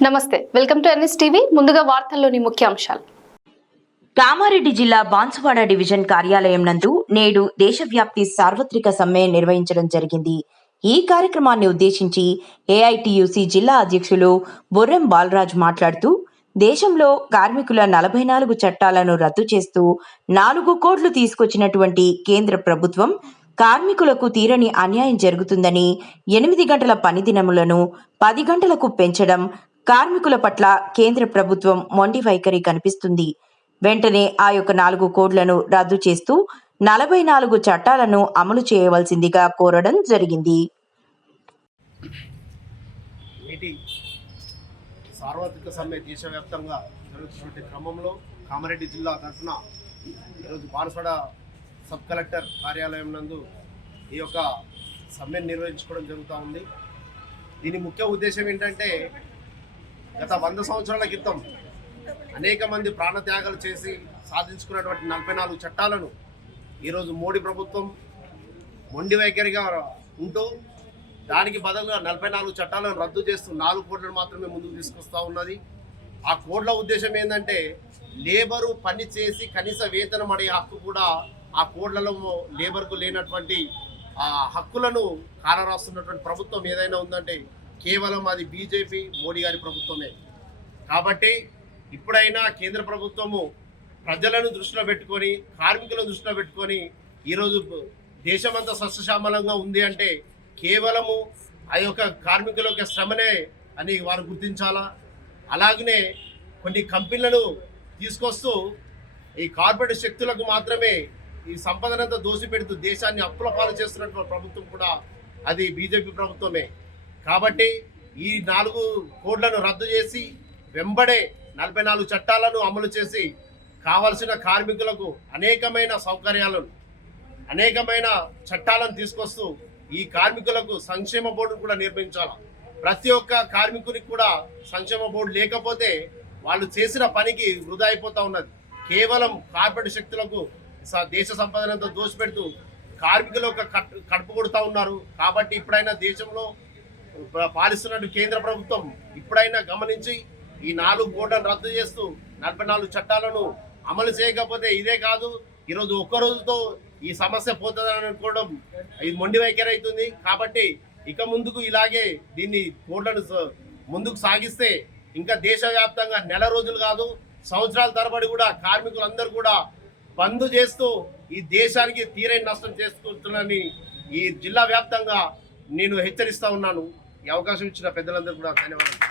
నమస్తే welcome to NS TV. ముందుగా వార్తల్లోని ముఖ్యాంశాలు కామారెడ్డి జిల్లా బాన్సువాడ డివిజన్ కార్యాలయం నందు నేడు దేశవ్యాప్తి సార్వత్రిక సమ్మె నిర్వహించడం జరిగింది. ఈ కార్యక్రమాన్ని ఉద్దేశించి ఏఐటియుసి జిల్లా అధ్యక్షులు బొర్రెం బాలరాజ్ మాట్లాడుతూ దేశంలో కార్మికుల నలభై నాలుగు చట్టాలను రద్దు చేస్తూ నాలుగు కోట్లు తీసుకొచ్చినటువంటి కేంద్ర ప్రభుత్వం కార్మికులకు తీరని అన్యాయం జరుగుతుందని ఎనిమిది గంటల పని దినములను పది గంటలకు పెంచడం కార్మికుల పట్ల కేంద్ర ప్రభుత్వం మొండి వైఖరి కనిపిస్తుంది. వెంటనే ఆ యొక్క నాలుగు కోడ్లను రద్దు చేస్తూ నలభై నాలుగు చట్టాలను అమలు చేయవలసిందిగా కోరడం జరిగింది. సార్వత్రిక సమ్మె దేశవ్యాప్తంగా జరుగుతున్నటువంటి క్రమంలో కామారెడ్డి జిల్లా తరఫున ఈరోజు బాన్స్వాడ సబ్ కలెక్టర్ కార్యాలయం నందు ఈ యొక్క సమ్మెను నిర్వహించుకోవడం జరుగుతూ ఉంది. దీని ముఖ్య ఉద్దేశం ఏంటంటే గత వంద సంవత్సరాల క్రితం అనేక మంది ప్రాణత్యాగాలు చేసి సాధించుకున్నటువంటి నలభై నాలుగు చట్టాలను ఈరోజు మోడీ ప్రభుత్వం మొండి వైఖరిగా ఉంటూ దానికి బదులుగా నలభై నాలుగు చట్టాలను రద్దు చేస్తూ నాలుగు కోట్లను మాత్రమే ముందుకు తీసుకొస్తా ఉన్నది. ఆ కోడ్ల ఉద్దేశం ఏంటంటే లేబరు పని చేసి కనీస వేతనం అడే హక్కు కూడా ఆ కోడ్లలో లేబర్కు లేనటువంటి ఆ హక్కులను కాలరాస్తున్నటువంటి ప్రభుత్వం ఏదైనా ఉందంటే కేవలం అది బీజేపీ మోడీ గారి ప్రభుత్వమే. కాబట్టి ఇప్పుడైనా కేంద్ర ప్రభుత్వము ప్రజలను దృష్టిలో పెట్టుకొని కార్మికులను దృష్టిలో పెట్టుకొని ఈరోజు దేశమంతా సస్యశ్యామలంగా ఉంది అంటే కేవలము ఆ యొక్క కార్మికుల యొక్క శ్రమనే అని వారు గుర్తించాలా? అలాగనే కొన్ని కంపెనీలను తీసుకొస్తూ ఈ కార్పొరేట్ శక్తులకు మాత్రమే ఈ సంపదనంతా దోసిపెడుతూ దేశాన్ని అప్పుల పాలు చేస్తున్నటువంటి ప్రభుత్వం కూడా అది బీజేపీ ప్రభుత్వమే. కాబట్టి ఈ నాలుగు కోడ్లను రద్దు చేసి వెంబడే నలభై నాలుగు చట్టాలను అమలు చేసి కావలసిన కార్మికులకు అనేకమైన సౌకర్యాలను అనేకమైన చట్టాలను తీసుకొస్తూ ఈ కార్మికులకు సంక్షేమ బోర్డును కూడా నిర్మించాలి? ప్రతి ఒక్క కార్మికునికి కూడా సంక్షేమ బోర్డు లేకపోతే వాళ్ళు చేసిన పనికి వృధా అయిపోతూ ఉన్నది. కేవలం కార్పొరేట్ శక్తులకు స- దేశ సంపదనంతా దోషపెడుతూ కార్మికుల యొక్క కట్- కడుపు కొడుతూ ఉన్నారు. కాబట్టి ఇప్పుడైనా దేశంలో పాలిస్తున్నట్టు కేంద్ర ప్రభుత్వం ఇప్పుడైనా గమనించి ఈ నాలుగు కోట్లను రద్దు చేస్తూ నలభై నాలుగు చట్టాలను అమలు చేయకపోతే ఇదే కాదు ఈరోజు ఒక్క రోజుతో ఈ సమస్య పోతుందని అనుకోవడం ఇది మొండి వైఖరి అవుతుంది కాబట్టి ఇక ముందుకు ఇలాగే దీన్ని కోట్లను ముందుకు సాగిస్తే ఇంకా దేశవ్యాప్తంగా నెల రోజులు కాదు సంవత్సరాల తరబడి కూడా కార్మికులందరూ కూడా బంద్ చేస్తూ ఈ దేశానికి తీరైన నష్టం చేసుకుంటున్నారని ఈ జిల్లా వ్యాప్తంగా నేను హెచ్చరిస్తా ఉన్నాను. ఈ అవకాశం ఇచ్చిన పెద్దలందరూ కూడా ధన్యవాదాలు.